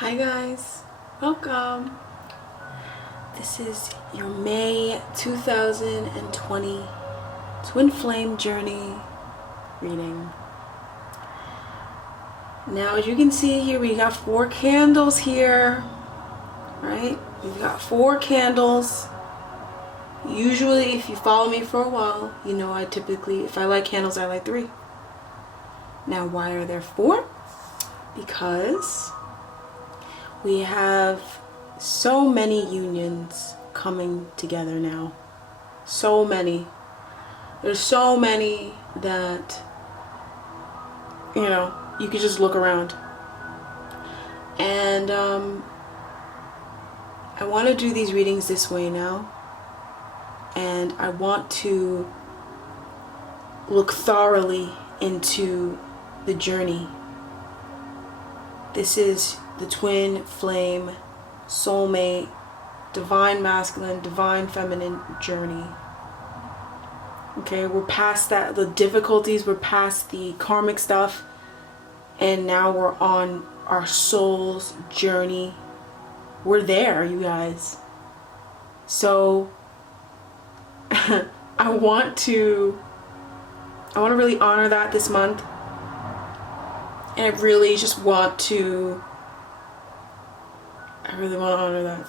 Hi guys, welcome. This is your May 2020 Twin Flame Journey reading. Now as you can see here, we got 4 candles here, right? We've got 4 candles. Usually if you follow me for a while, you know I typically, if I light candles, I light 3. Now why are there 4? Because we have so many unions coming together now. So many. There's so many that, you know, you could just look around. And I want to do these readings this way now. And I want to look thoroughly into the journey. This is the twin flame, soulmate, divine masculine, divine feminine journey. Okay, we're past that, the difficulties, we're past the karmic stuff, and now we're on our soul's journey. We're there, you guys. So I want to really honor that this month. And I really just want to honor that.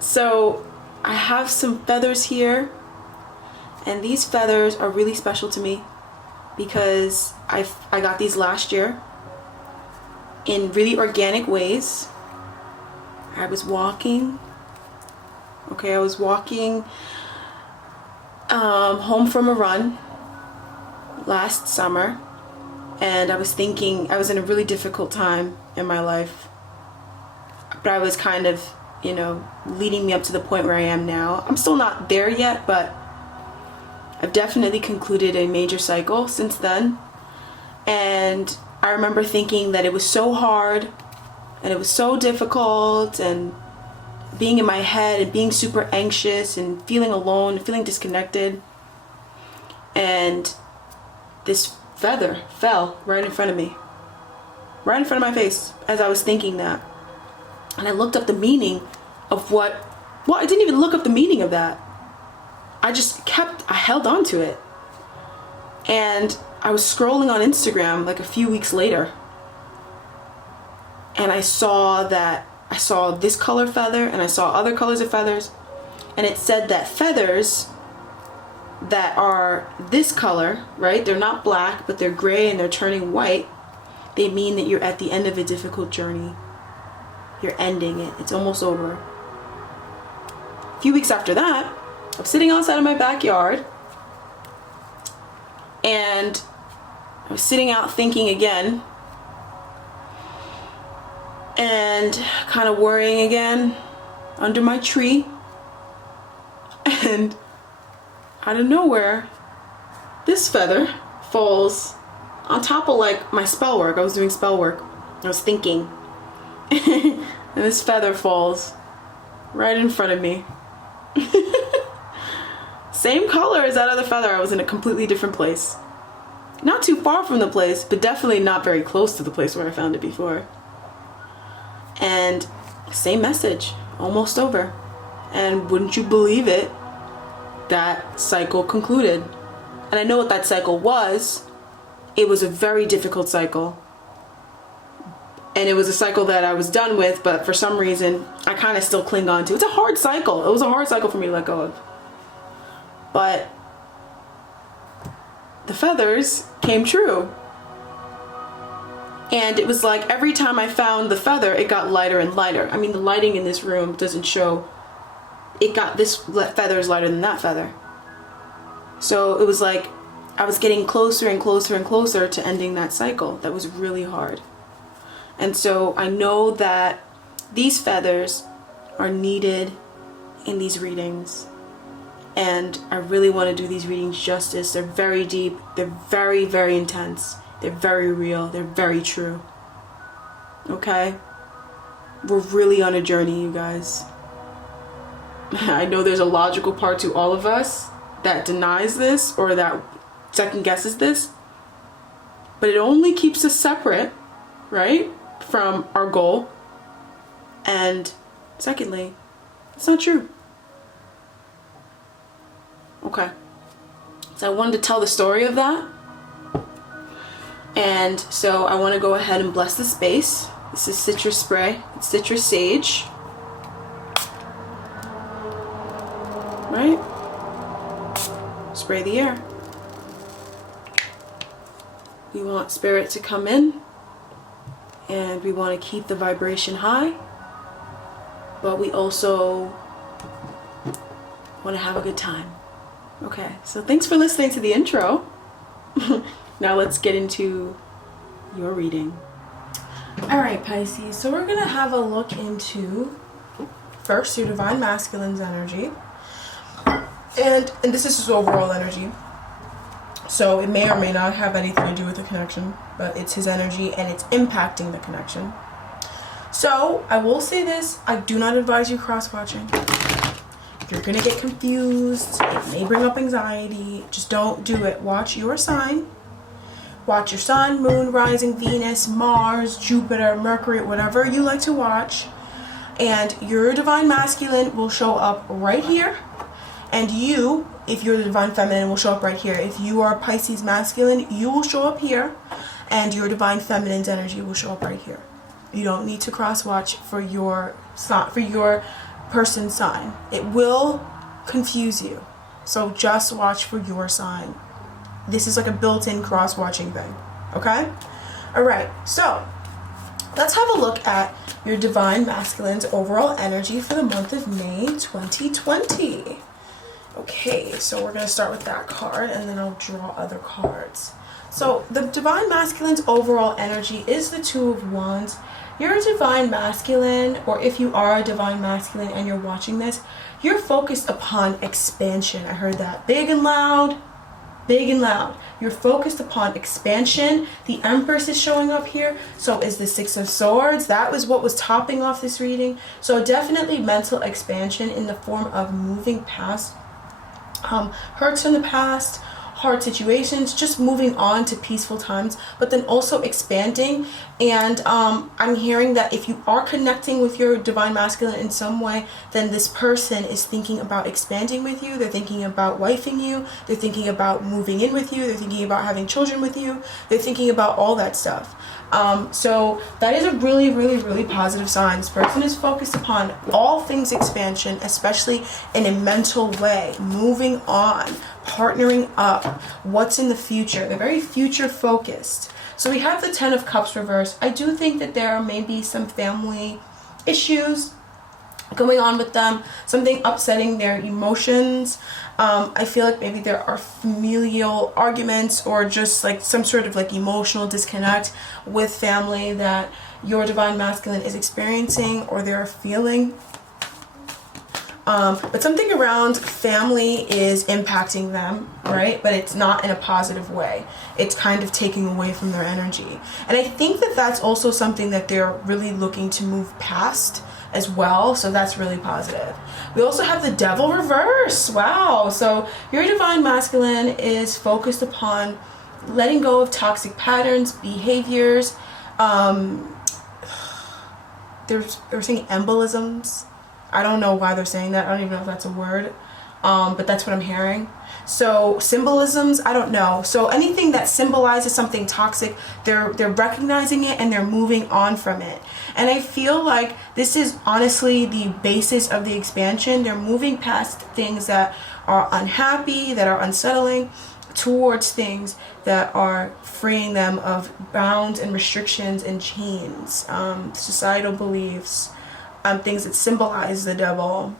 So I have some feathers here, and these feathers are really special to me because I got these last year in really organic ways. I was walking home from a run last summer, and I was thinking, I was in a really difficult time in my life, but I was kind of, you know, leading me up to the point where I am now. I'm still not there yet, but I've definitely concluded a major cycle since then. And I remember thinking that it was so hard and it was so difficult, and being in my head and being super anxious and feeling alone and feeling disconnected. And this feather fell right in front of me, right in front of my face as I was thinking that. And I looked up the meaning of I didn't even look up the meaning of that. I held on to it. And I was scrolling on Instagram like a few weeks later, and I saw this color feather, and I saw other colors of feathers, and it said that feathers that are this color, right, they're not black, but they're gray and they're turning white, they mean that you're at the end of a difficult journey. You're ending it. It's almost over. A few weeks after that, I'm sitting outside of my backyard, and I was sitting out thinking again, and kind of worrying again under my tree, and out of nowhere, this feather falls on top of like my spell work. I was doing spell work. I was thinking. And this feather falls right in front of me. Same color as that other feather. I was in a completely different place. Not too far from the place, but definitely not very close to the place where I found it before. And same message, almost over. And wouldn't you believe it, that cycle concluded. And I know what that cycle was. It was a very difficult cycle. And it was a cycle that I was done with, but for some reason, I kind of still cling on to. It's a hard cycle. It was a hard cycle for me to let go of. But the feathers came true. And it was like every time I found the feather, it got lighter and lighter. I mean, the lighting in this room doesn't show. It got, this feather is lighter than that feather. So it was like I was getting closer and closer and closer to ending that cycle. That was really hard. And so I know that these feathers are needed in these readings. And I really want to do these readings justice. They're very deep. They're very, very intense. They're very real. They're very true. Okay? We're really on a journey, you guys. I know there's a logical part to all of us that denies this or that second guesses this, but it only keeps us separate, right, from our goal. And secondly, it's not true. Okay. So I wanted to tell the story of that. And so I want to go ahead and bless the space. This is citrus spray. It's citrus sage. Right? Spray the air. We want spirit to come in, and we want to keep the vibration high, but we also want to have a good time. Okay, so thanks for listening to the intro. Now let's get into your reading. All right, Pisces, so we're going to have a look into first your divine masculine's energy, and this is his overall energy. So it may or may not have anything to do with the connection, but it's his energy and it's impacting the connection. So I will say this, I do not advise you cross-watching. If you're gonna get confused, it may bring up anxiety, just don't do it. Watch your sign. Watch your sun, moon, rising, Venus, Mars, Jupiter, Mercury, whatever you like to watch. And your divine masculine will show up right here. And you, if you're the divine feminine, will show up right here. If you are Pisces masculine, you will show up here, and your divine feminine's energy will show up right here. You don't need to cross watch for your person's sign. It will confuse you, so just watch for your sign. This is like a built-in cross-watching thing. Okay? All right. So let's have a look at your divine masculine's overall energy for the month of May 2020. Okay, so we're going to start with that card, and then I'll draw other cards. So the divine masculine's overall energy is the Two of Wands. You're a divine masculine, or if you are a divine masculine and you're watching this, you're focused upon expansion. I heard that. Big and loud. Big and loud. You're focused upon expansion. The Empress is showing up here. So is the Six of Swords. That was what was topping off this reading. So definitely mental expansion in the form of moving past hurts in the past, hard situations, just moving on to peaceful times, but then also expanding. And I'm hearing that if you are connecting with your divine masculine in some way, then this person is thinking about expanding with you. They're thinking about wifing you. They're thinking about moving in with you. They're thinking about having children with you. They're thinking about all that stuff. So that is a really, really, really positive sign. This person is focused upon all things expansion, especially in a mental way, moving on, partnering up, what's in the future. They're very future focused. So we have the Ten of Cups reversed. I do think that there may be some family issues going on with them, something upsetting their emotions. I feel like maybe there are familial arguments or just like some sort of like emotional disconnect with family that your divine masculine is experiencing or they're feeling. But something around family is impacting them, right? But it's not in a positive way. It's kind of taking away from their energy. And I think that that's also something that they're really looking to move past as well. So that's really positive. We also have the Devil reverse. Wow. So your divine masculine is focused upon letting go of toxic patterns, behaviors. They're saying embolisms. I don't know why they're saying that. I don't even know if that's a word. But that's what I'm hearing. So symbolisms, I don't know. So anything that symbolizes something toxic, they're recognizing it and they're moving on from it. And I feel like this is honestly the basis of the expansion. They're moving past things that are unhappy, that are unsettling, towards things that are freeing them of bounds and restrictions and chains, societal beliefs, things that symbolize the devil,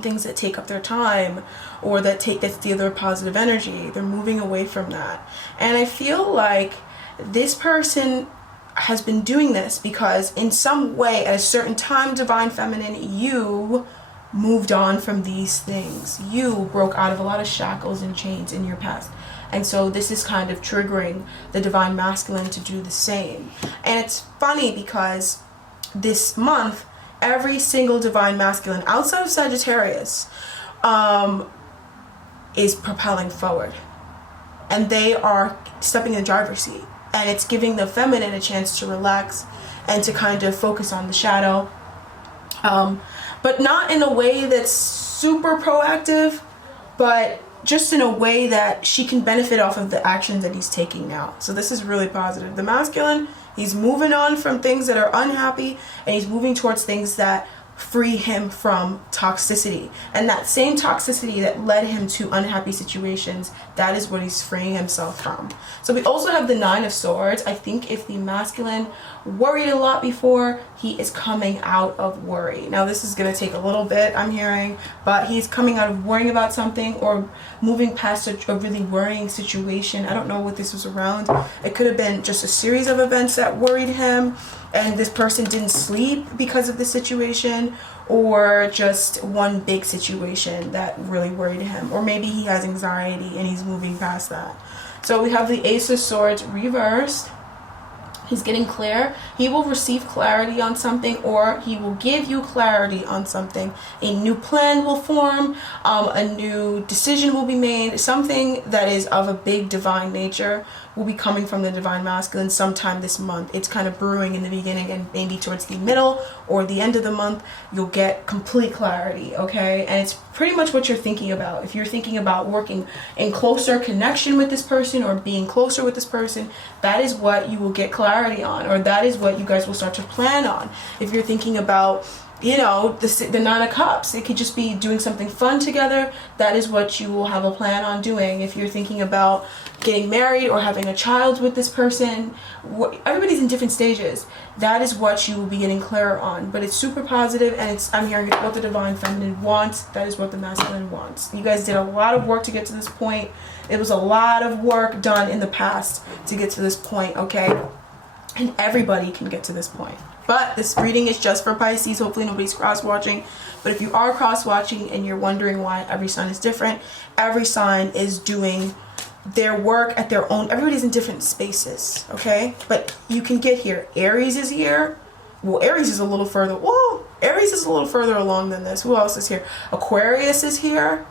things that take up their time or that steal their positive energy. They're moving away from that. And I feel like this person has been doing this because in some way at a certain time, divine feminine, you moved on from these things. You broke out of a lot of shackles and chains in your past. And so this is kind of triggering the divine masculine to do the same. And it's funny because this month, every single divine masculine outside of Sagittarius is propelling forward. And they are stepping in the driver's seat. and it's giving the feminine a chance to relax and to kind of focus on the shadow, but not in a way that's super proactive, but just in a way that she can benefit off of the actions that he's taking now. So this is really positive. The masculine, he's moving on from things that are unhappy, and he's moving towards things that free him from toxicity. And that same toxicity that led him to unhappy situations, that is what he's freeing himself from. So we also have the Nine of Swords. I think if the masculine worried a lot before, he is coming out of worry. Now this is going to take a little bit, I'm hearing, but he's coming out of worrying about something or moving past a really worrying situation. I don't know what this was around. It could have been just a series of events that worried him, and this person didn't sleep because of the situation, or just one big situation that really worried him, or maybe he has anxiety and he's moving past that. So we have the Ace of Swords reversed. He's getting clear. He will receive clarity on something, or he will give you clarity on something. A new plan will form, a new decision will be made. Something that is of a big divine nature will be coming from the divine masculine sometime this month. It's kind of brewing in the beginning, and maybe towards the middle or the end of the month, you'll get complete clarity, okay? And it's pretty much what you're thinking about. If you're thinking about working in closer connection with this person or being closer with this person, that is what you will get clarity on, or that is what you guys will start to plan on. If you're thinking about, you know, the Nine of Cups, it could just be doing something fun together. That is what you will have a plan on doing. If you're thinking about getting married or having a child with this person, everybody's in different stages. That is what you will be getting clearer on. But it's super positive, and I'm hearing what the divine feminine wants. That is what the masculine wants. You guys did a lot of work to get to this point. It was a lot of work done in the past to get to this point, okay? And everybody can get to this point. But this reading is just for Pisces. Hopefully nobody's cross-watching. But if you are cross-watching and you're wondering why every sign is different, every sign is doing their work at their own. Everybody's in different spaces, okay? But you can get here. Aries is here. Well, Aries is a little further. Whoa! Aries is a little further along than this. Who else is here? Aquarius is here.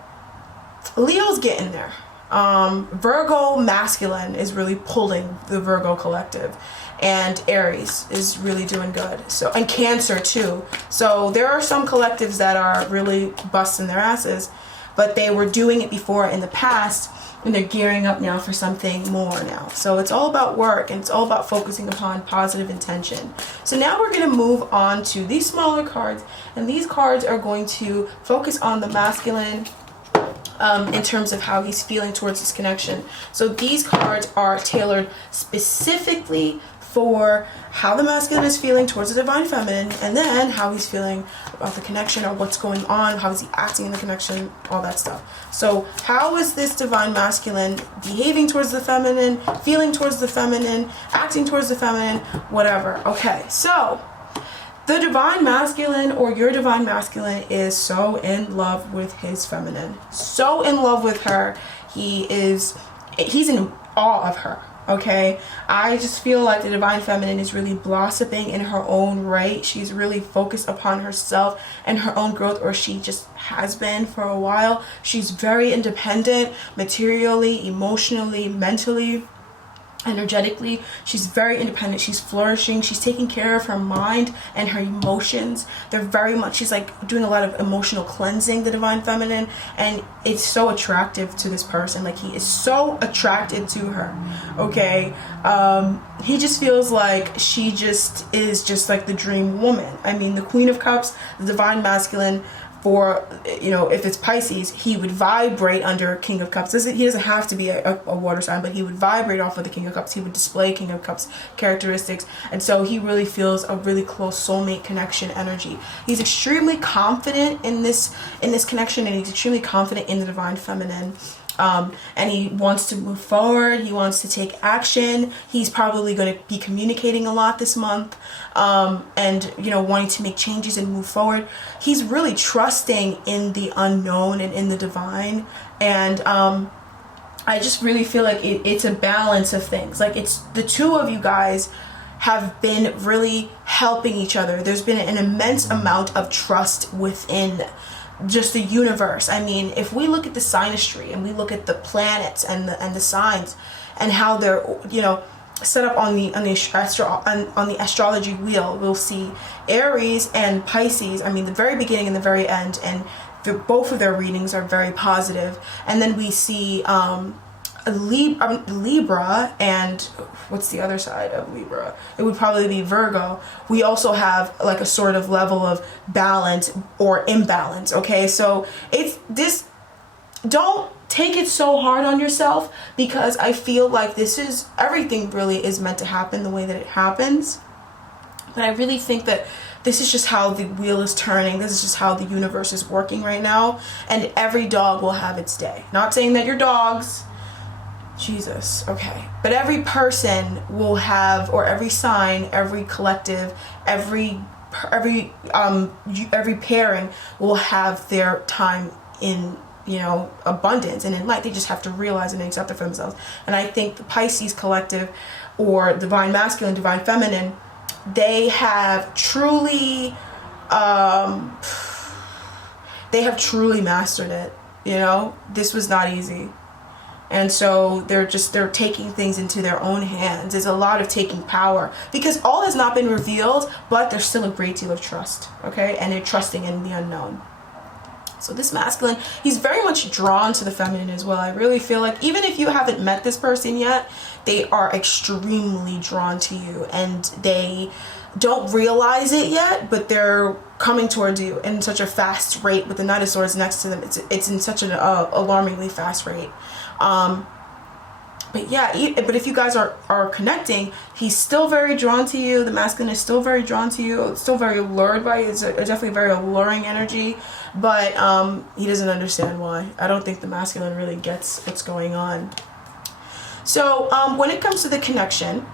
Leo's getting there. Virgo masculine is really pulling the Virgo collective, and Aries is really doing good. So, and Cancer too. So there are some collectives that are really busting their asses, but they were doing it before in the past, and they're gearing up now for something more now. So it's all about work, and it's all about focusing upon positive intention. So now we're going to move on to these smaller cards, and these cards are going to focus on the masculine in terms of how he's feeling towards this connection. So these cards are tailored specifically for how the masculine is feeling towards the divine feminine, and then how he's feeling about the connection, or what's going on, how is he acting in the connection, all that stuff. So how is this divine masculine behaving towards the feminine, feeling towards the feminine, acting towards the feminine, whatever. Okay, so the divine masculine, or your divine masculine, is so in love with his feminine, so in love with her. He's in awe of her. Okay, I just feel like the divine feminine is really blossoming in her own right. She's really focused upon herself and her own growth, or she just has been for a while. She's very independent, materially, emotionally, mentally, energetically. She's very independent. She's flourishing. She's taking care of her mind and her emotions. They're very much, she's like doing a lot of emotional cleansing, the divine feminine, and it's so attractive to this person. Like, he is so attracted to her. Okay, he just feels like she just is just like the dream woman. I mean, the Queen of Cups, the divine masculine, for, you know, if it's Pisces, he would vibrate under King of Cups. He doesn't have to be a water sign, but he would vibrate off of the King of Cups. He would display King of Cups characteristics. And so he really feels a really close soulmate connection energy. He's extremely confident in this connection, and he's extremely confident in the divine feminine. And he wants to move forward. He wants to take action. He's probably going to be communicating a lot this month, and, you know, wanting to make changes and move forward. He's really trusting in the unknown and in the divine. And I just really feel like it's a balance of things. Like, it's the two of you guys have been really helping each other. There's been an immense amount of trust within just the universe. I mean, if we look at the synastry and we look at the planets and the signs and how they're, you know, set up on the astrology wheel, we'll see Aries and Pisces. I mean, the very beginning and the very end, and both of their readings are very positive. And then we see Libra, and what's the other side of Libra? It would probably be Virgo. We also have like a sort of level of balance or imbalance. Okay, so it's this. Don't take it so hard on yourself, because I feel like this is, everything really is meant to happen the way that it happens. But I really think that this is just how the wheel is turning. This is just how the universe is working right now. And every dog will have its day. Not saying that your dogs, Jesus, okay. But every person will have, or every sign, every collective, every pairing will have their time in, you know, abundance and in light. They just have to realize and accept it for themselves. And I think the Pisces collective, or divine masculine, divine feminine, they have truly mastered it. You know, this was not easy. And so they're taking things into their own hands. There's a lot of taking power, because all has not been revealed, but there's still a great deal of trust. Okay, and they're trusting in the unknown. So this masculine, he's very much drawn to the feminine as well. I really feel like even if you haven't met this person yet, they are extremely drawn to you, and they don't realize it yet, but they're coming towards you in such a fast rate with the Knight of Swords next to them. It's in such an alarmingly fast rate. But yeah, but if you guys are connecting, he's still very drawn to you. The masculine is still very drawn to you. It's still very allured by you. It's definitely a very alluring energy, but he doesn't understand why. I don't think the masculine really gets what's going on. So when it comes to the connection,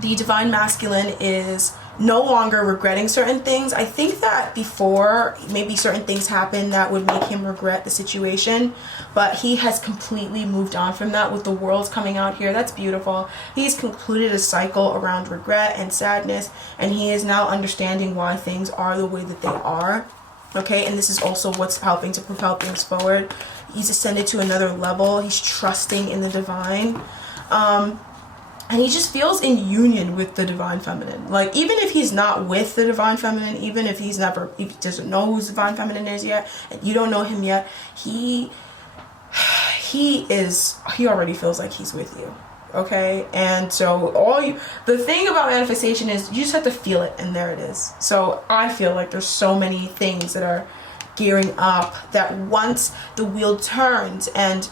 the divine masculine is no longer regretting certain things. I think that before, maybe certain things happened that would make him regret the situation, but he has completely moved on from that. With the worlds coming out here, that's beautiful. He's concluded a cycle around regret and sadness, and he is now understanding why things are the way that they are. Okay, and this is also what's helping to propel things forward. He's ascended to another level. He's trusting in the divine. And he just feels in union with the divine feminine. Like, even if he's not with the divine feminine, even if he doesn't know who divine feminine is yet, and you don't know him yet, he already feels like he's with you. Okay? And so the thing about manifestation is you just have to feel it, and there it is. So I feel like there's so many things that are gearing up, that once the wheel turns and,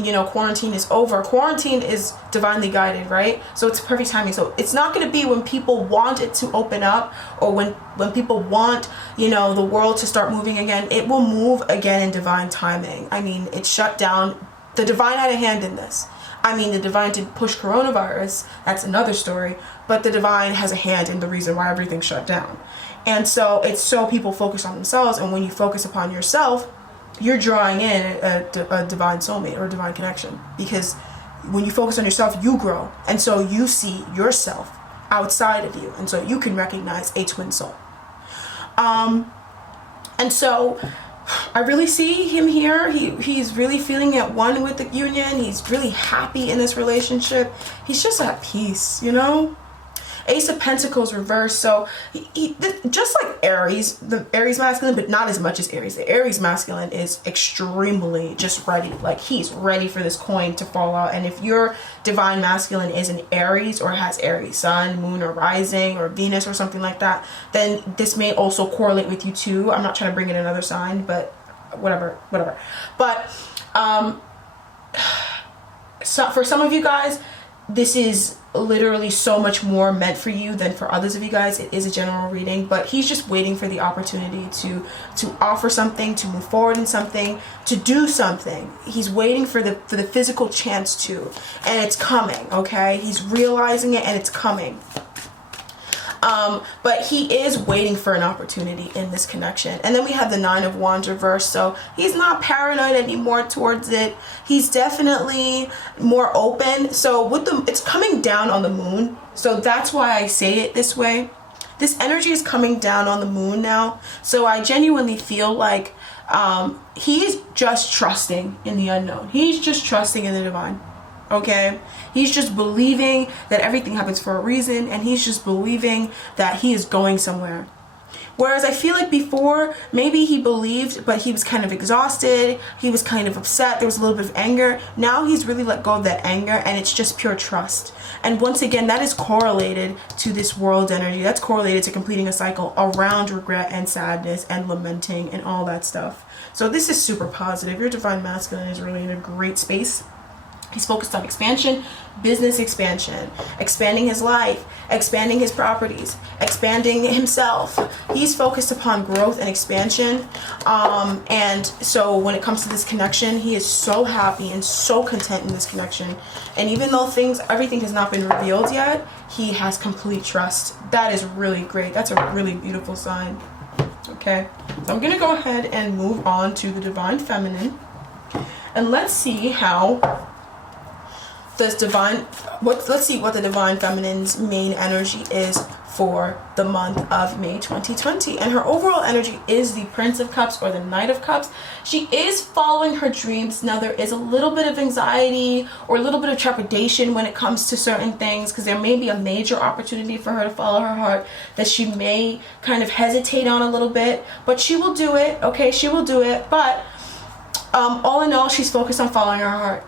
you know, quarantine is over. Quarantine is divinely guided, right? So it's perfect timing. So it's not going to be when people want it to open up, or when people want, you know, the world to start moving again. It will move again in divine timing. I mean, it's shut down. The divine had a hand in this. I mean, the divine did push coronavirus. That's another story. But the divine has a hand in the reason why everything's shut down. And so it's so people focus on themselves. And when you focus upon yourself, you're drawing in a divine soulmate or a divine connection, because when you focus on yourself, you grow, and so you see yourself outside of you, and so you can recognize a twin soul. And so I really see him here. He's really feeling at one with the union. He's really happy in this relationship. He's just at peace, you know. Ace of Pentacles reversed. So he just like Aries, the Aries masculine, but not as much as Aries. The Aries masculine is extremely just ready. Like, he's ready for this coin to fall out. And if your divine masculine is an Aries, or has Aries sun, moon, or rising, or Venus, or something like that, then this may also correlate with you too. I'm not trying to bring in another sign, but whatever. But so for some of you guys, this is literally so much more meant for you than for others of you guys. It is a general reading, but he's just waiting for the opportunity to offer something, to move forward in something, to do something. He's waiting for the physical chance to, and it's coming. Okay, he's realizing it, and it's coming. But he is waiting for an opportunity in this connection. And then we have the Nine of Wands reversed, so he's not paranoid anymore towards it. He's definitely more open. So it's coming down on the moon, so that's why I say it this way. This energy is coming down on the moon now, so I genuinely feel like he's just trusting in the unknown. He's just trusting in the divine. Okay, he's just believing that everything happens for a reason, and he's just believing that he is going somewhere. Whereas I feel like before, maybe he believed, but he was kind of exhausted, he was kind of upset, there was a little bit of anger. Now he's really let go of that anger, and it's just pure trust. And once again, that is correlated to this world energy. That's correlated to completing a cycle around regret and sadness and lamenting and all that stuff. So this is super positive. Your divine masculine is really in a great space. He's focused on expansion, business expansion, expanding his life, expanding his properties, expanding himself. He's focused upon growth and expansion. And so when it comes to this connection, he is so happy and so content in this connection. And even though everything has not been revealed yet, he has complete trust. That is really great. That's a really beautiful sign. Okay, so I'm going to go ahead and move on to the divine feminine. And let's see how let's see what the divine feminine's main energy is for the month of May 2020. And her overall energy is the Prince of Cups or the Knight of Cups. She is following her dreams. Now there is a little bit of anxiety or a little bit of trepidation when it comes to certain things, because there may be a major opportunity for her to follow her heart that she may kind of hesitate on a little bit, but she will do it. Okay, she will do it. But all in all, she's focused on following her heart.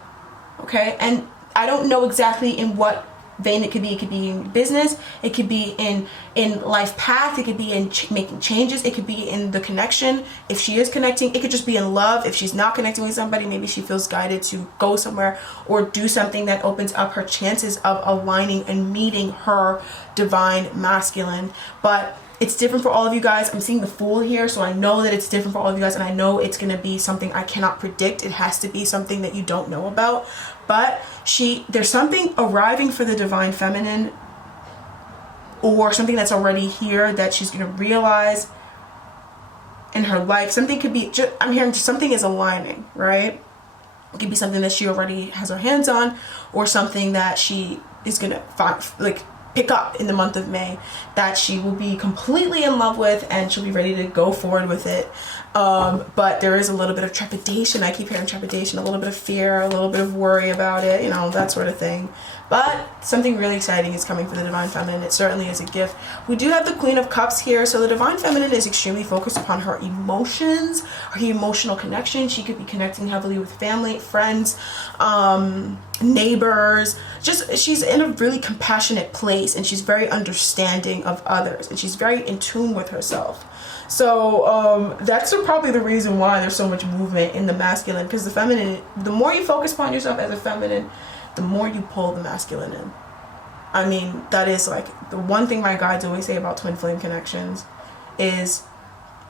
Okay, and I don't know exactly in what vein it could be. It could be in business, it could be in life path, it could be in making changes, it could be in the connection. If she is connecting, it could just be in love. If she's not connecting with somebody, maybe she feels guided to go somewhere or do something that opens up her chances of aligning and meeting her divine masculine. But it's different for all of you guys. I'm seeing the Fool here, so I know that it's different for all of you guys, and I know it's going to be something I cannot predict. It has to be something that you don't know about. But there's something arriving for the divine feminine, or something that's already here that she's going to realize in her life. Something could be, I'm hearing something is aligning, right? It could be something that she already has her hands on, or something that she is going to pick up in the month of May that she will be completely in love with, and she'll be ready to go forward with it. But there is a little bit of trepidation. I keep hearing trepidation, a little bit of fear, a little bit of worry about it, that sort of thing. But something really exciting is coming for the divine feminine. It certainly is a gift. We do have the Queen of Cups here. So the divine feminine is extremely focused upon her emotions, her emotional connection. She could be connecting heavily with family, friends, neighbors. She's in a really compassionate place, and she's very understanding of others, and she's very in tune with herself. So that's probably the reason why there's so much movement in the masculine, because the feminine, the more you focus upon yourself as a feminine, the more you pull the masculine in. I mean, that is like the one thing my guides always say about twin flame connections is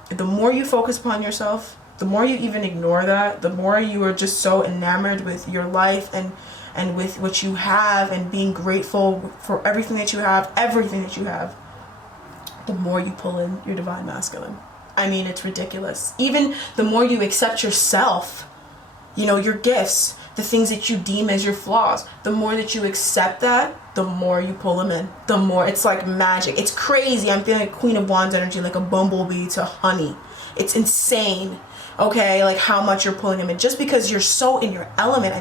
the more you focus upon yourself, the more you even ignore that, the more you are just so enamored with your life and with what you have, and being grateful for everything that you have, the more you pull in your divine masculine. I mean, it's ridiculous. Even the more you accept yourself, your gifts, the things that you deem as your flaws, the more that you accept that, the more you pull them in. The more, it's like magic. It's crazy. I'm feeling like Queen of Wands energy, like a bumblebee to honey. It's insane. Okay, like how much you're pulling them in, just because you're so in your element.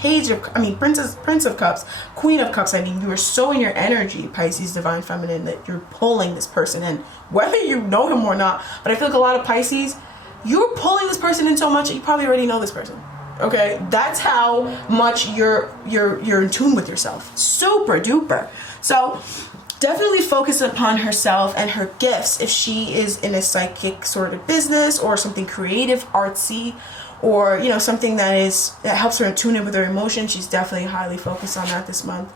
Prince of Cups, Queen of Cups. You are so in your energy, Pisces divine feminine, that you're pulling this person in, whether you know him or not. But I feel like a lot of Pisces, you're pulling this person in so much that you probably already know this person. Okay, that's how much you're in tune with yourself. Super duper. So definitely focus upon herself and her gifts. If she is in a psychic sort of business, or something creative, artsy, or something that helps her tune in with her emotions, she's definitely highly focused on that this month.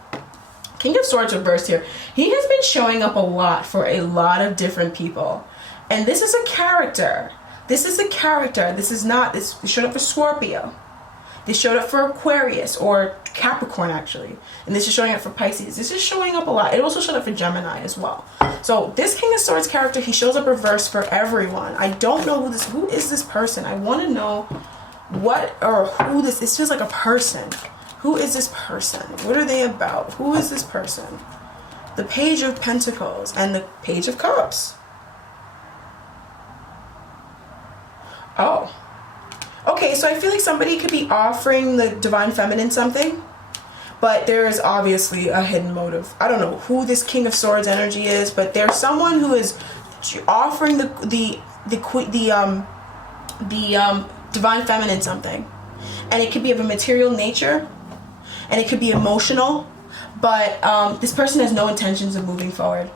King of Swords reversed here. He has been showing up a lot for a lot of different people, and this is a character. This is not this. They showed up for Scorpio. They showed up for Aquarius or Capricorn, actually. And this is showing up for Pisces. This is showing up a lot. It also showed up for Gemini as well. So this King of Swords character, he shows up reversed for everyone. I don't know who is this person. I want to know who this feels like a person. Who is this person? What are they about? Who is this person? The Page of Pentacles and the Page of Cups. Oh. Okay, so I feel like somebody could be offering the divine feminine something, but there is obviously a hidden motive. I don't know who this King of Swords energy is, but there's someone who is offering the divine feminine something, and it could be of a material nature, and it could be emotional, but this person has no intentions of moving forward.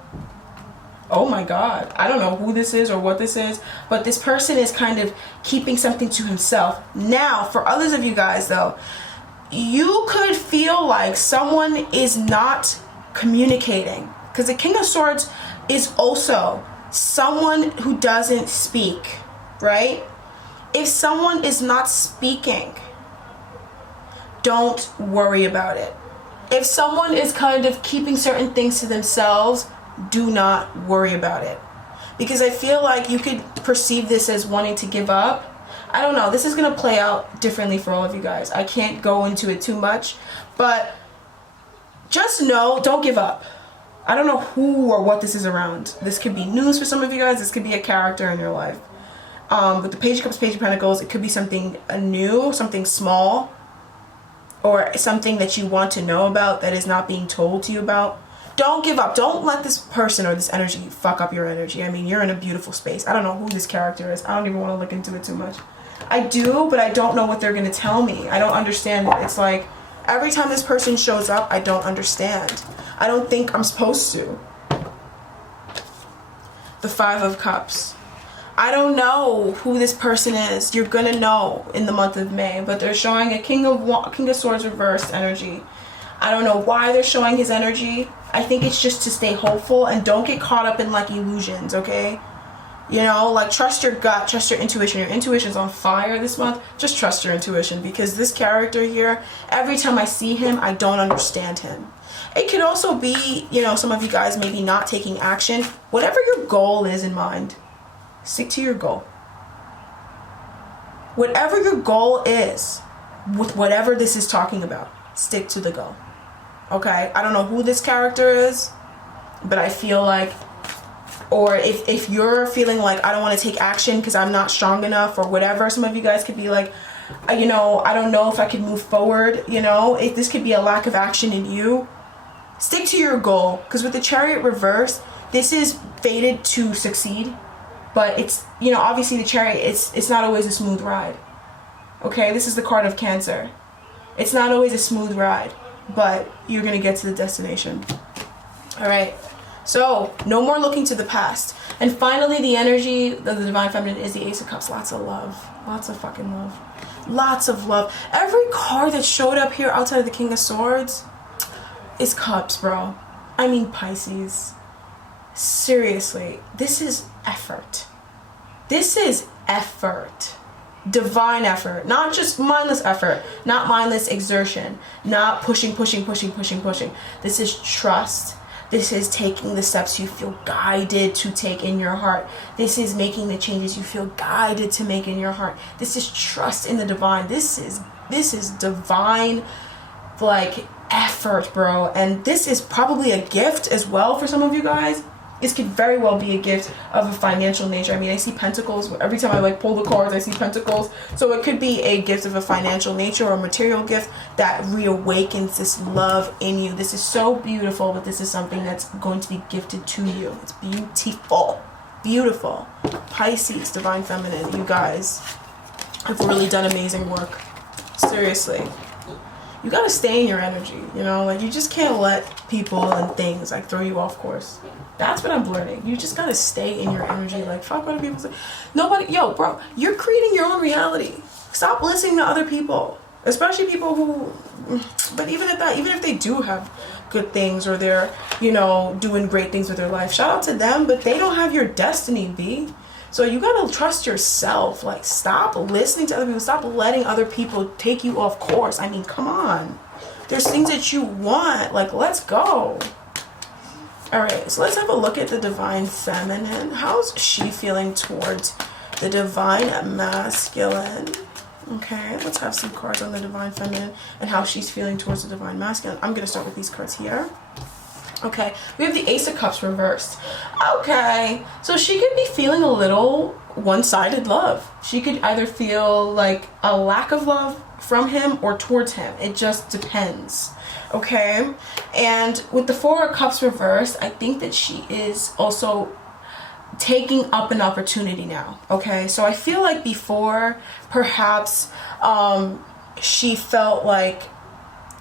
Oh my God, I don't know who this is or what this is, but this person is kind of keeping something to himself. Now, for others of you guys though, you could feel like someone is not communicating, because the King of Swords is also someone who doesn't speak, right? If someone is not speaking, don't worry about it. If someone is kind of keeping certain things to themselves, do not worry about it. Because I feel like you could perceive this as wanting to give up. I don't know. This is going to play out differently for all of you guys. I can't go into it too much. But just know, don't give up. I don't know who or what this is around. This could be news for some of you guys. This could be a character in your life. With the Page of Cups, Page of Pentacles, it could be something new, something small, or something that you want to know about that is not being told to you about. Don't give up. Don't let this person or this energy fuck up your energy. I mean, you're in a beautiful space. I don't know who this character is. I don't even want to look into it too much. I do, but I don't know what they're going to tell me. I don't understand it. It's like every time this person shows up, I don't understand. I don't think I'm supposed to. The Five of Cups. I don't know who this person is. You're going to know in the month of May, but they're showing a King of Swords reversed energy. I don't know why they're showing his energy. I think it's just to stay hopeful and don't get caught up in like illusions, okay? You know, like trust your gut, trust your intuition. Your intuition's on fire this month. Just trust your intuition, because this character here, every time I see him, I don't understand him. It could also be, you know, some of you guys maybe not taking action. Whatever your goal is in mind, stick to your goal. Whatever your goal is, with whatever this is talking about, stick to the goal. Okay? I don't know who this character is, but I feel like, or if you're feeling like I don't want to take action because I'm not strong enough or whatever, some of you guys could be like, you know, I don't know if I can move forward, you know, if this could be a lack of action in you. Stick to your goal, because with the Chariot reverse, this is fated to succeed, but it's, you know, obviously the Chariot, it's not always a smooth ride. Okay, this is the card of Cancer. It's not always a smooth ride, but you're going to get to the destination. All right. So, no more looking to the past. And finally, the energy of the Divine Feminine is the Ace of Cups. Lots of love. Lots of fucking love. Lots of love. Every card that showed up here outside of the King of Swords is cups, bro. I mean, Pisces. Seriously. This is effort. This is effort. Divine effort. Not just mindless effort. Not mindless exertion. Not pushing. This is trust. This is taking the steps you feel guided to take in your heart. This is making the changes you feel guided to make in your heart. This is trust in the divine. This is divine, like, effort, bro. And this is probably a gift as well for some of you guys. This could very well be a gift of a financial nature. I mean, I see pentacles. Every time I like pull the cards, I see pentacles. So it could be a gift of a financial nature or a material gift that reawakens this love in you. This is so beautiful, but this is something that's going to be gifted to you. It's beautiful. Beautiful. Pisces, Divine Feminine, you guys have really done amazing work. Seriously. You gotta stay in your energy, you know? Like, you just can't let people and things, like, throw you off course. That's what I'm learning. You just gotta stay in your energy. Like, fuck what people say. Nobody, yo, bro, you're creating your own reality. Stop listening to other people. Especially people who, but even at that, even if they do have good things or they're, you know, doing great things with their life, shout out to them, but they don't have your destiny, B. So you gotta trust yourself. Like, stop listening to other people. Stop letting other people take you off course. I mean, come on. There's things that you want. Like, let's go. All right, so let's have a look at the Divine Feminine. How's she feeling towards the Divine Masculine? Okay, let's have some cards on the Divine Feminine and how she's feeling towards the Divine Masculine. I'm gonna start with these cards here. Okay, we have the Ace of Cups reversed. Okay, so she could be feeling a little one-sided love. She could either feel like a lack of love from him or towards him. It just depends. okay? And with the Four of Cups reversed, I think that she is also taking up an opportunity now, okay? So I feel like before, perhaps she felt like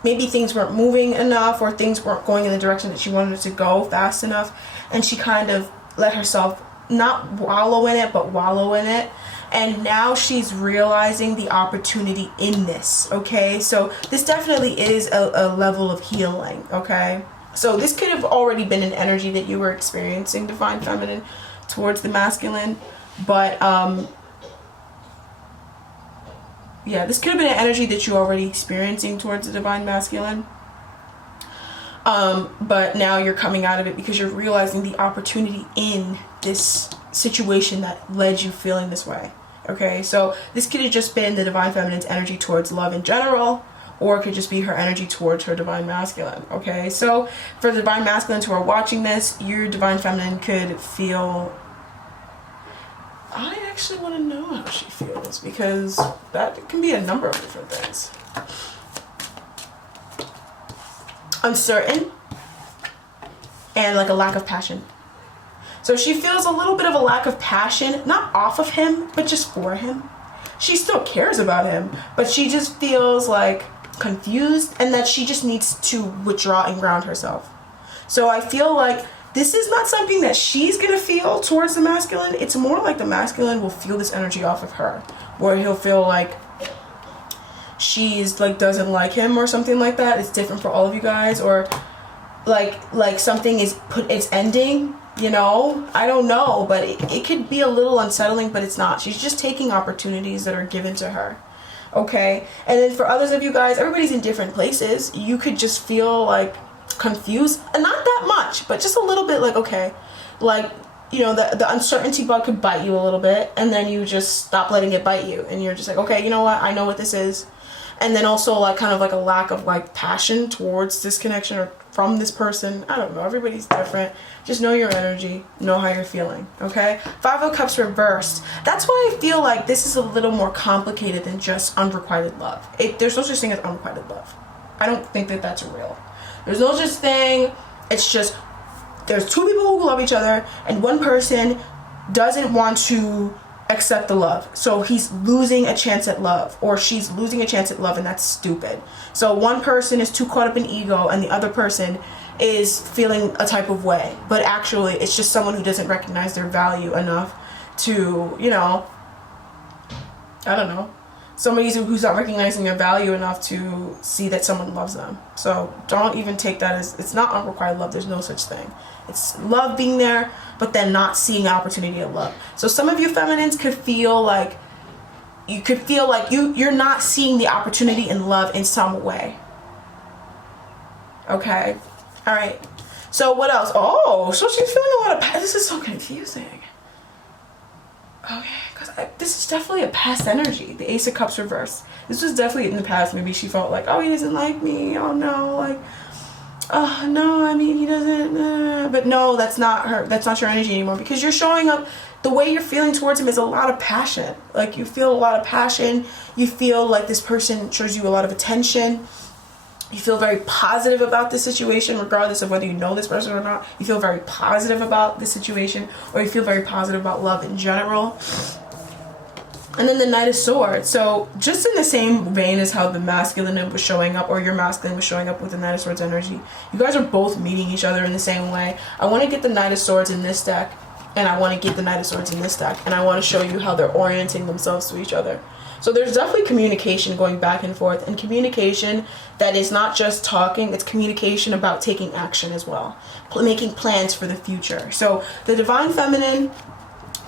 maybe things weren't moving enough, or things weren't going in the direction that she wanted it to go fast enough, and she kind of let herself not wallow in it, but wallow in it. And now she's realizing the opportunity in this, okay? So this definitely is a level of healing, okay? So this could have already been an energy that you were experiencing, Divine Feminine, towards the masculine. But, yeah, this could have been an energy that you're already experiencing towards the Divine Masculine. But now you're coming out of it because you're realizing the opportunity in this situation that led you feeling this way. Okay, so this could have just been the Divine Feminine's energy towards love in general, or it could just be her energy towards her Divine Masculine. Okay, so for the Divine Masculines who are watching this, your Divine Feminine could feel... I actually want to know how she feels, because that can be a number of different things. Uncertain, and like a lack of passion. So she feels a little bit of a lack of passion, not off of him, but just for him. She still cares about him, but she just feels like confused, and that she just needs to withdraw and ground herself. So I feel like this is not something that she's gonna feel towards the masculine. It's more like the masculine will feel this energy off of her, where he'll feel like she's like doesn't like him or something like that. It's different for all of you guys, or like something is it's ending, you know? I don't know, but it could be a little unsettling, but it's not. She's just taking opportunities that are given to her. Okay, and then for others of you guys, everybody's in different places. You could just feel like confused, and not that much, but just a little bit, like, okay, like, you know, the uncertainty bug could bite you a little bit, and then you just stop letting it bite you, and you're just like, okay, you know what, I know what this is. And then also like kind of like a lack of like passion towards this connection or from this person. I don't know, everybody's different. Just know your energy, know how you're feeling, okay? Five of Cups reversed. That's why I feel like this is a little more complicated than just unrequited love. There's no such thing as unrequited love. I don't think that that's real. There's no such thing. It's just there's two people who love each other, and one person doesn't want to accept the love, so he's losing a chance at love, or she's losing a chance at love, and that's stupid. So one person is too caught up in ego, and the other person is feeling a type of way, but actually it's just someone who doesn't recognize their value enough to, you know, I don't know, somebody who's not recognizing their value enough to see that someone loves them. So don't even take that as, it's not unrequited love. There's no such thing. It's love being there, but then not seeing the opportunity of love. So some of you feminines could feel like you're not seeing the opportunity in love in some way. Okay, all right. So what else? Oh, so she's feeling a lot of, this is so confusing. Okay, because this is definitely a past energy. The Ace of Cups reversed. This was definitely in the past. Maybe she felt like, oh, he doesn't like me. Oh no, like, oh no, I mean, he doesn't. But no, that's not her. That's not your energy anymore, because you're showing up. The way you're feeling towards him is a lot of passion. Like, you feel a lot of passion. You feel like this person shows you a lot of attention. You feel very positive about this situation, regardless of whether you know this person or not. You feel very positive about this situation, or you feel very positive about love in general. And then the Knight of Swords. So just in the same vein as how the masculine was showing up, or your masculine was showing up with the Knight of Swords energy, you guys are both meeting each other in the same way. I want to get the Knight of Swords in this deck, and I want to get the Knight of Swords in this deck, and I want to show you how they're orienting themselves to each other. So there's definitely communication going back and forth, and communication that is not just talking, it's communication about taking action as well, making plans for the future. So the Divine Feminine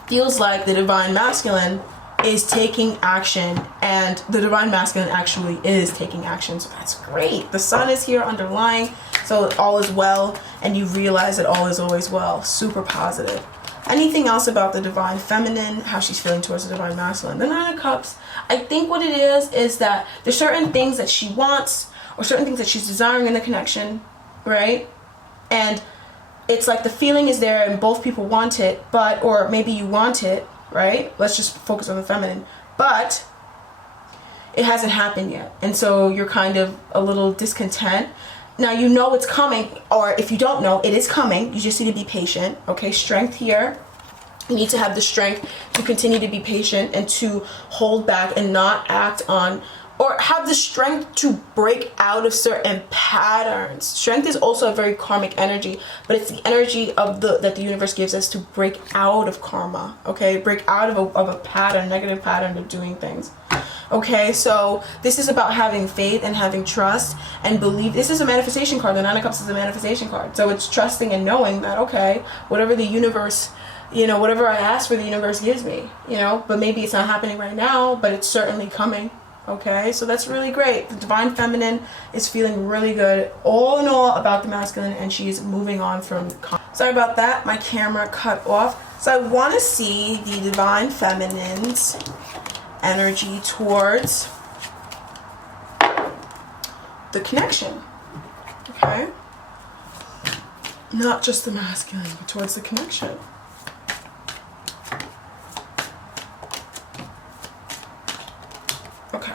feels like the Divine Masculine is taking action, and the Divine Masculine actually is taking action, so that's great. The Sun is here underlying, so all is well, and you realize that all is always well. Super positive. Anything else about the Divine Feminine, how she's feeling towards the Divine Masculine? The Nine of Cups, I think what it is that there's certain things that she wants, or certain things that she's desiring in the connection, right? And it's like the feeling is there and both people want it, but, or maybe you want it, right? Let's just focus on the feminine. But it hasn't happened yet. And so you're kind of a little discontent. Now you know it's coming, or if you don't know, it is coming. You just need to be patient, okay? Strength here. You need to have the strength to continue to be patient and to hold back and not act on, or have the strength to break out of certain patterns. Strength is also a very karmic energy, but it's the energy of that the universe gives us to break out of karma, okay? Break out of a pattern, negative pattern of doing things. Okay, so this is about having faith and having trust and believe. This is a manifestation card. The Nine of Cups is a manifestation card. So it's trusting and knowing that, okay, whatever the universe, you know, whatever I ask for, the universe gives me, you know, but maybe it's not happening right now, but it's certainly coming. Okay, so that's really great. The Divine Feminine is feeling really good, all in all, about the masculine, and she's moving on from... Sorry about that, my camera cut off. So I want to see the Divine Feminine's energy towards the connection. Okay? Not just the masculine, but towards the connection. Okay.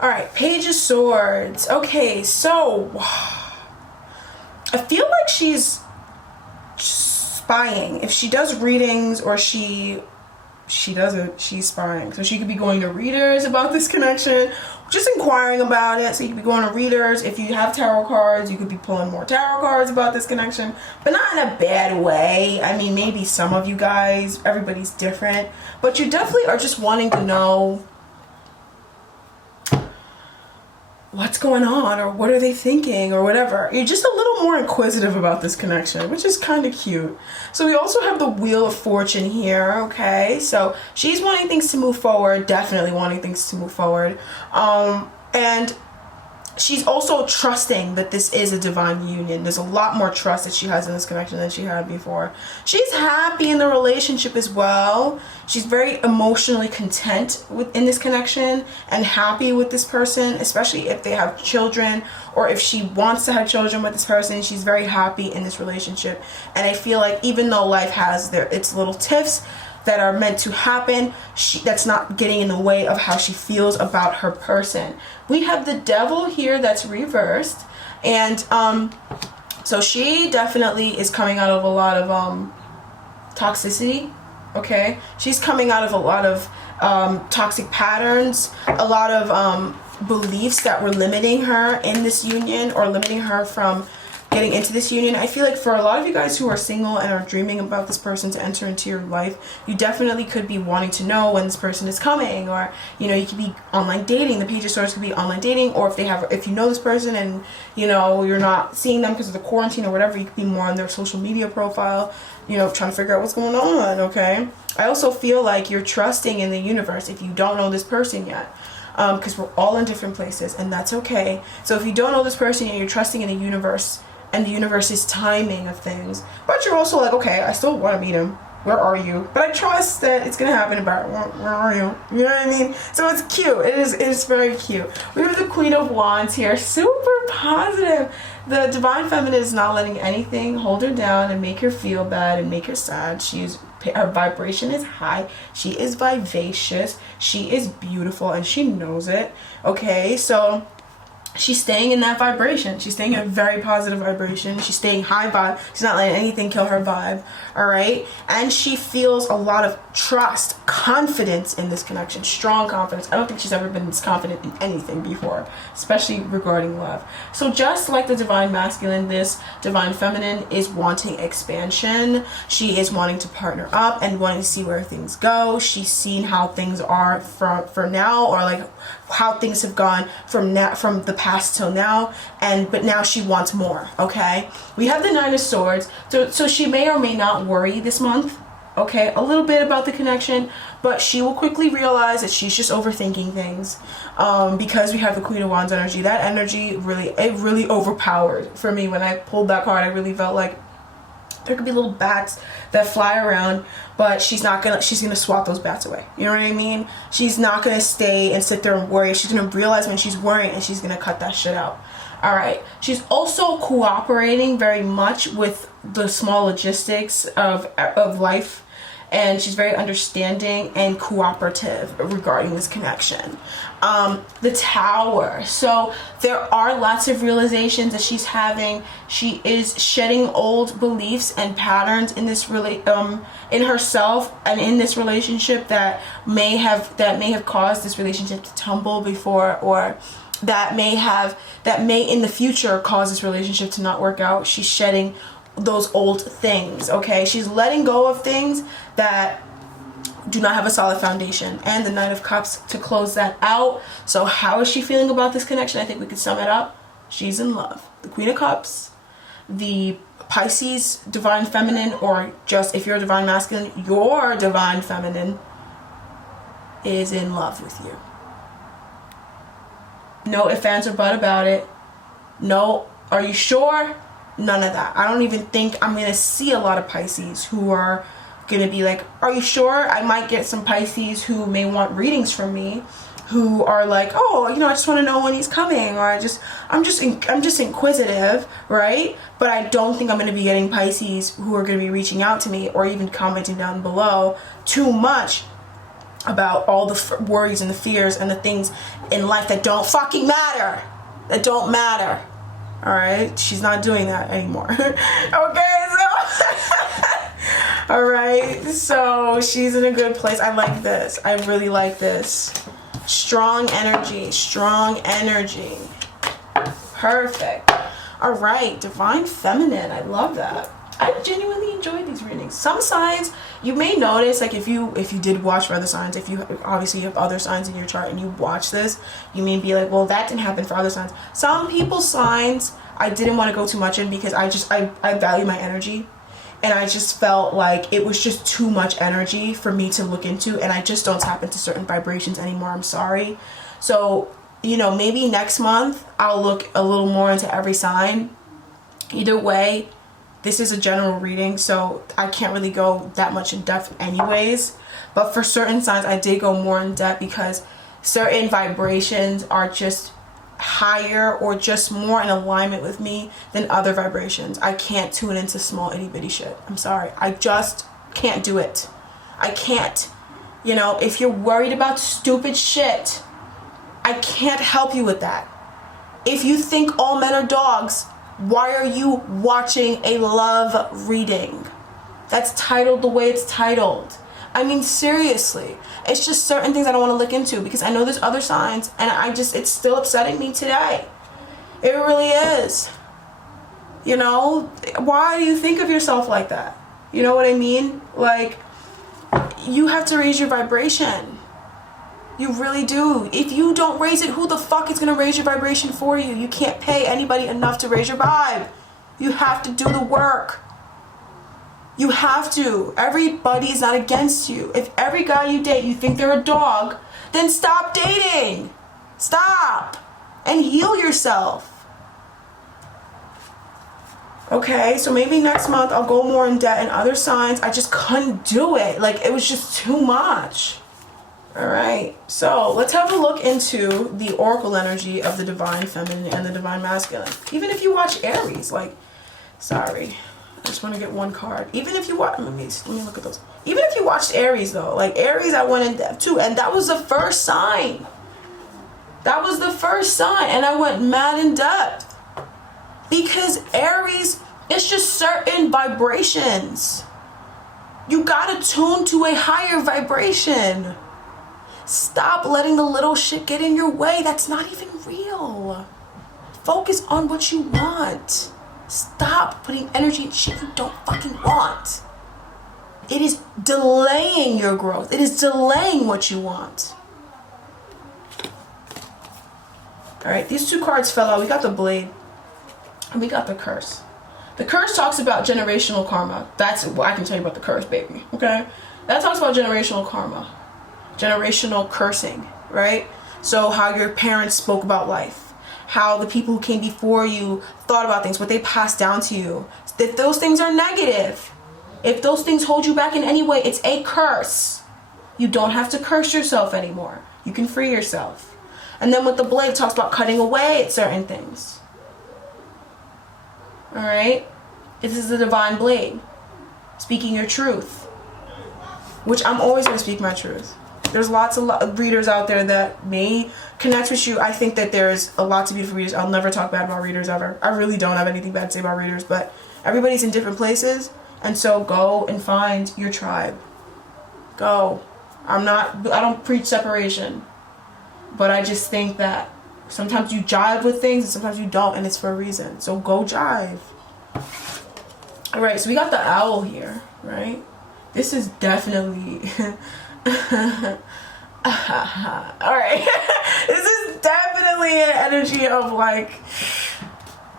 Alright, Page of Swords. Okay, so I feel like she's spying. If she does readings, or she doesn't, she's spying. So she could be going to readers about this connection, just inquiring about it. So you could be going to readers. If you have tarot cards, you could be pulling more tarot cards about this connection, but not in a bad way. I mean, maybe some of you guys, everybody's different, but you definitely are just wanting to know what's going on, or what are they thinking, or whatever. You're just a little more inquisitive about this connection, which is kind of cute. So we also have the Wheel of Fortune here, okay? So she's wanting things to move forward, definitely wanting things to move forward. And she's also trusting that this is a divine union. There's a lot more trust that she has in this connection than she had before. She's happy in the relationship as well. She's very emotionally content in this connection and happy with this person, especially if they have children, or if she wants to have children with this person. She's very happy in this relationship. And I feel like even though life has its little tiffs that are meant to happen, that's not getting in the way of how she feels about her person. We have the Devil here that's reversed, and so she definitely is coming out of a lot of toxicity. Okay, she's coming out of a lot of toxic patterns, a lot of beliefs that were limiting her in this union, or limiting her from getting into this union. I feel like for a lot of you guys who are single and are dreaming about this person to enter into your life, you definitely could be wanting to know when this person is coming, or you know, you could be online dating. The Page of Swords could be online dating, or if you know this person and you know you're not seeing them because of the quarantine or whatever, you could be more on their social media profile, you know, trying to figure out what's going on. Okay, I also feel like you're trusting in the universe if you don't know this person yet, because we're all in different places, and that's okay. So if you don't know this person yet, you're trusting in the universe and the universe's timing of things, but you're also like, okay, I still want to meet him. Where are you? But I trust that it's gonna happen. About where are you? You know what I mean? So it's cute. It is very cute. We have the Queen of Wands here, super positive. The Divine Feminine is not letting anything hold her down and make her feel bad and make her sad. Her vibration is high. She is vivacious. She is beautiful, and she knows it. Okay, so she's staying in that vibration. She's staying in a very positive vibration. She's staying high vibe. She's not letting anything kill her vibe. All right. And she feels a lot of trust, confidence in this connection, strong confidence. I don't think she's ever been this confident in anything before, especially regarding love. So just like the Divine Masculine, this Divine Feminine is wanting expansion. She is wanting to partner up and wanting to see where things go. She's seen how things are for now, or like how things have gone from the past till now, but now she wants more. Okay, we have the Nine of Swords, so she may or may not worry this month, okay, a little bit about the connection, but she will quickly realize that she's just overthinking things, because we have the Queen of Wands energy. That energy really overpowered for me. When I pulled that card, I really felt like there could be little bats that fly around, but she's gonna swat those bats away. You know what I mean? She's not gonna stay and sit there and worry. She's gonna realize when she's worrying, and she's gonna cut that shit out. All right. She's also cooperating very much with the small logistics of life, and she's very understanding and cooperative regarding this connection. The Tower. So there are lots of realizations that she's having. She is shedding old beliefs and patterns in this in herself and in this relationship that may have caused this relationship to tumble before, or that may in the future cause this relationship to not work out. She's shedding those old things, okay? She's letting go of things that do not have a solid foundation. And the Knight of Cups to close that out. So how is she feeling about this connection? I think we could sum it up. She's in love. The Queen of Cups, the Pisces Divine Feminine, or just if you're a Divine Masculine, your Divine Feminine is in love with you. No ifs, ands, or buts about it. No, are you sure? None of that. I don't even think I'm going to see a lot of Pisces who are going to be like, are you sure? I might get some Pisces who may want readings from me, who are like, oh, I just want to know when he's coming, or I'm just inquisitive, right? But I don't think I'm going to be getting Pisces who are going to be reaching out to me or even commenting down below too much about all the worries and the fears and the things in life that don't fucking matter. That don't matter. All right? She's not doing that anymore. Okay, so... all right, so she's in a good place. I like this. I really like this. Strong energy. Strong energy. Perfect. All right, Divine Feminine. I love that. I genuinely enjoy these readings. Some signs you may notice, like if you did watch for other signs, if you obviously have other signs in your chart and you watch this, you may be like, well, that didn't happen for other signs. Some people's signs I didn't want to go too much in because I value my energy, and I just felt like it was just too much energy for me to look into, and I just don't tap into certain vibrations anymore. I'm sorry. So maybe next month I'll look a little more into every sign. Either way, this is a general reading, so I can't really go that much in depth anyways. But for certain signs, I did go more in depth because certain vibrations are just higher or just more in alignment with me than other vibrations. I can't tune into small itty bitty shit. I'm sorry. I just can't do it. I can't. If you're worried about stupid shit, I can't help you with that. If you think all men are dogs, why are you watching a love reading that's titled the way it's titled? I mean, seriously. It's just certain things I don't want to look into because I know there's other signs, and it's still upsetting me today. It really is. Why do you think of yourself like that? You know what I mean? Like, you have to raise your vibration. You really do. If you don't raise it, who the fuck is going to raise your vibration for you? You can't pay anybody enough to raise your vibe. You have to do the work. You have to. Everybody is not against you. If every guy you date, you think they're a dog, then stop dating. Stop. And heal yourself. Okay, so maybe next month I'll go more in depth and other signs. I just couldn't do it. Like, it was just too much. All right, so let's have a look into the oracle energy of the Divine Feminine and the Divine Masculine. Even if you watch Aries, sorry, I just want to get one card. Even if you watch, let me look at those. Even if you watched Aries though, like Aries, I went in depth too, and that was the first sign. That was the first sign, and I went mad in depth because Aries, it's just certain vibrations. You gotta tune to a higher vibration. Stop letting the little shit get in your way. That's not even real. Focus on what you want. Stop putting energy in shit you don't fucking want. It is delaying your growth. It is delaying what you want. Alright, these two cards fell out. We got the Blade and we got the Curse. The Curse talks about generational karma. That's what I can tell you about the Curse, baby. Okay? That talks about generational karma. Generational cursing, right? So how your parents spoke about life, how the people who came before you thought about things, what they passed down to you. If those things are negative, if those things hold you back in any way, it's a curse. You don't have to curse yourself anymore. You can free yourself. And then with the Blade, it talks about cutting away at certain things. All right? This is the Divine Blade, speaking your truth. which I'm always going to speak my truth. There's lots of readers out there that may connect with you. I think that there's a lot of beautiful readers. I'll never talk bad about readers ever. I really don't have anything bad to say about readers, but everybody's in different places. And so go and find your tribe. Go. I don't preach separation, but I just think that sometimes you jive with things and sometimes you don't, and it's for a reason. So go jive. All right, so we got the owl here, right? This is definitely all right. This is definitely an energy of like,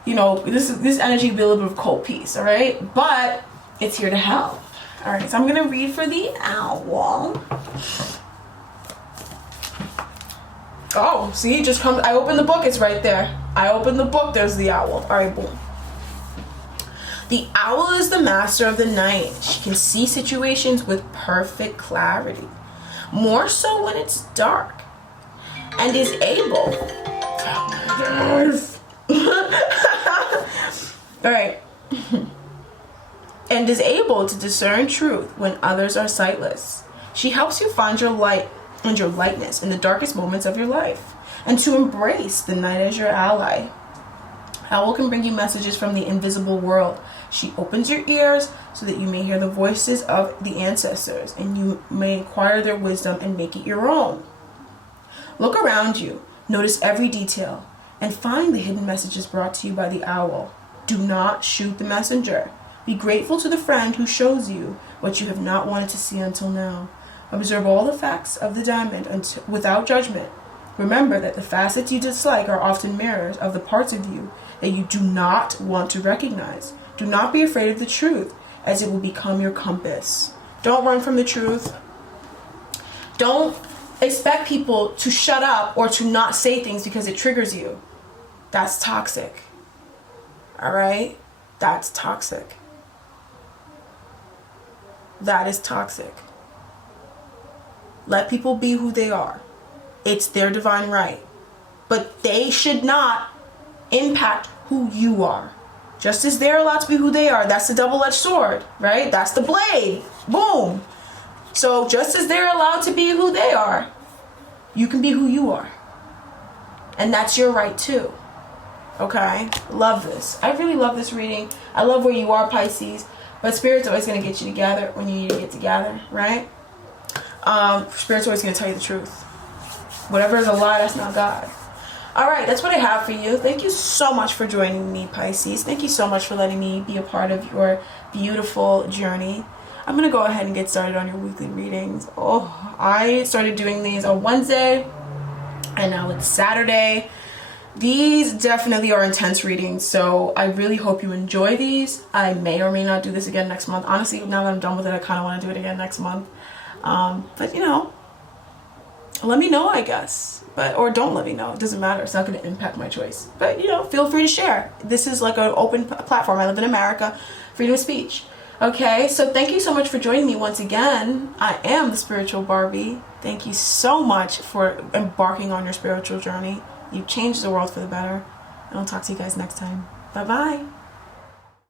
you know, this energy would be a little bit of cold peace, all right? But it's here to help. All right, so I'm gonna read for the owl. Oh, see, it just comes. I opened the book, it's right there. I opened the book, there's the owl. All right, boom. The owl is the master of the night. She can see situations with perfect clarity, more so when it's dark, and is able. Yes. All right. And is able to discern truth when others are sightless. She helps you find your light and your lightness in the darkest moments of your life, and to embrace the night as your ally. Owl can bring you messages from the invisible world. She opens your ears so that you may hear the voices of the ancestors, and you may acquire their wisdom and make it your own. Look around you, notice every detail, and find the hidden messages brought to you by the owl. Do not shoot the messenger. Be grateful to the friend who shows you what you have not wanted to see until now. Observe all the facts of the diamond without judgment. Remember that the facets you dislike are often mirrors of the parts of you that you do not want to recognize. Do not be afraid of the truth, as it will become your compass. Don't run from the truth. Don't expect people to shut up or to not say things because it triggers you. That's toxic. All right? That's toxic. That is toxic. Let people be who they are. It's their divine right. But they should not impact who you are. Just as they're allowed to be who they are. That's the double-edged sword, right? That's the blade. Boom. So just as they're allowed to be who they are, you can be who you are. And that's your right too. Okay? Love this. I really love this reading. I love where you are, Pisces. But Spirit's always going to get you together when you need to get together, right? Spirit's always going to tell you the truth. Whatever is a lie, that's not God. All right, that's what I have for you. Thank you so much for joining me, Pisces. Thank you so much for letting me be a part of your beautiful journey. I'm going to go ahead and get started on your weekly readings. Oh, I started doing these on Wednesday, and now it's Saturday. These definitely are intense readings, so I really hope you enjoy these. I may or may not do this again next month. Honestly, now that I'm done with it, I kind of want to do it again next month. But, you know, let me know, I guess. Or don't let me know. It doesn't matter. It's not going to impact my choice. But, you know, feel free to share. This is like an open platform. I live in America. Freedom of speech. Okay, so thank you so much for joining me once again. I am the spiritual Barbii. Thank you so much for embarking on your spiritual journey. You've changed the world for the better. And I'll talk to you guys next time. Bye-bye.